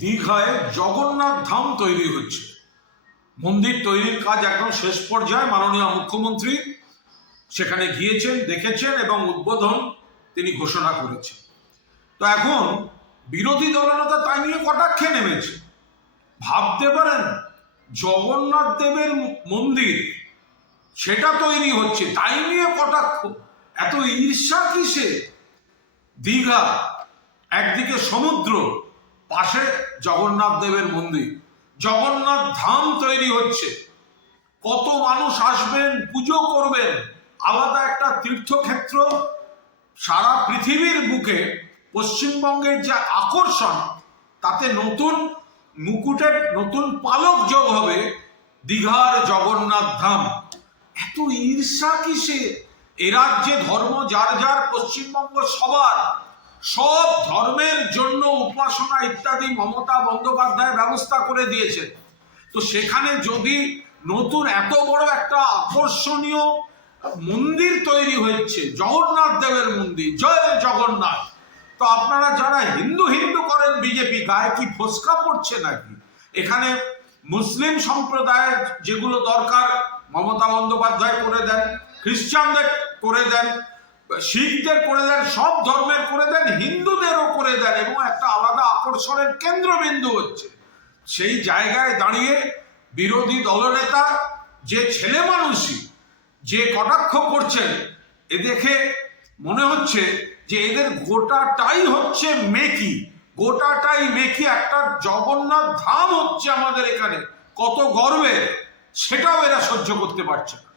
দীঘায় জগন্নাথ ধাম তৈরি হচ্ছে। মন্দির তৈরির কাজ একদম শেষ পর্যায়ে মাননীয় মুখ্যমন্ত্রী সেখানে গিয়েছেন, দেখেছেন এবং উদ্বোধন তিনি ঘোষণা করেছেন। তো এখন বিরোধী দলনেতা তাই নিয়ে কটাক্ষে নেমেছে? ভাবতে পারেন, জগন্নাথ দেবের মন্দির সেটা তৈরি হচ্ছে, তাই নিয়ে কটাক্ষ। এত ঈর্ষা কিসে দীঘা, একদিকে সমুদ্র পাশে জগন্নাথ দেবের মন্দির। জগন্নাথ ধাম তৈরি হচ্ছে। কত মানুষ আসবেন, পুজো করবেন, আলাদা একটা তীর্থক্ষেত্র। সারা পৃথিবীর বুকে পশ্চিমবঙ্গের যে আকর্ষণ, তাতে নতুন মুকুটের, নতুন পালক যোগ হবে দীঘার জগন্নাথ ধাম। এত ঈর্ষা কিসে এ রাজ্যে ধর্ম যার যার, পশ্চিমবঙ্গ সবার। সব ধর্মের জন্য উপাসনা ইত্যাদি মমতা বন্দ্যোপাধ্যায় ব্যবস্থা করে দিয়েছেন তো সেখানে যদি নতুন এত বড় একটা আকর্ষণীয় মন্দির তৈরি হচ্ছে জগন্নাথ দেবের মন্দির, জয় জগন্নাথ, তো আপনারা যারা হিন্দু হিন্দু করেন বিজেপি, গায়ে কি ফসকা পড়ছে নাকি? এখানে মুসলিম সম্প্রদায়ের যেগুলো দরকার, মমতা বন্দ্যোপাধ্যায় করে দেন, খ্রিস্টানদের করে দেন শিখদের করে দেন, সব ধর্মের করে দেন, হিন্দুদেরও করে দেন এবং একটা আলাদা আকর্ষণের কেন্দ্রবিন্দু হচ্ছে। সেই জায়গায় দাঁড়িয়ে বিরোধী দলনেতা, যে ছেলে মানুষই, যে কটাক্ষ করছেন, এ দেখে মনে হচ্ছে যে এদের গোটাটাই হচ্ছে মেকি। গোটাটাই মেকি, একটা জগন্নাথ ধাম হচ্ছে আমাদের এখানে। কত গর্বের, সেটাও এরা সহ্য করতে পারছে না।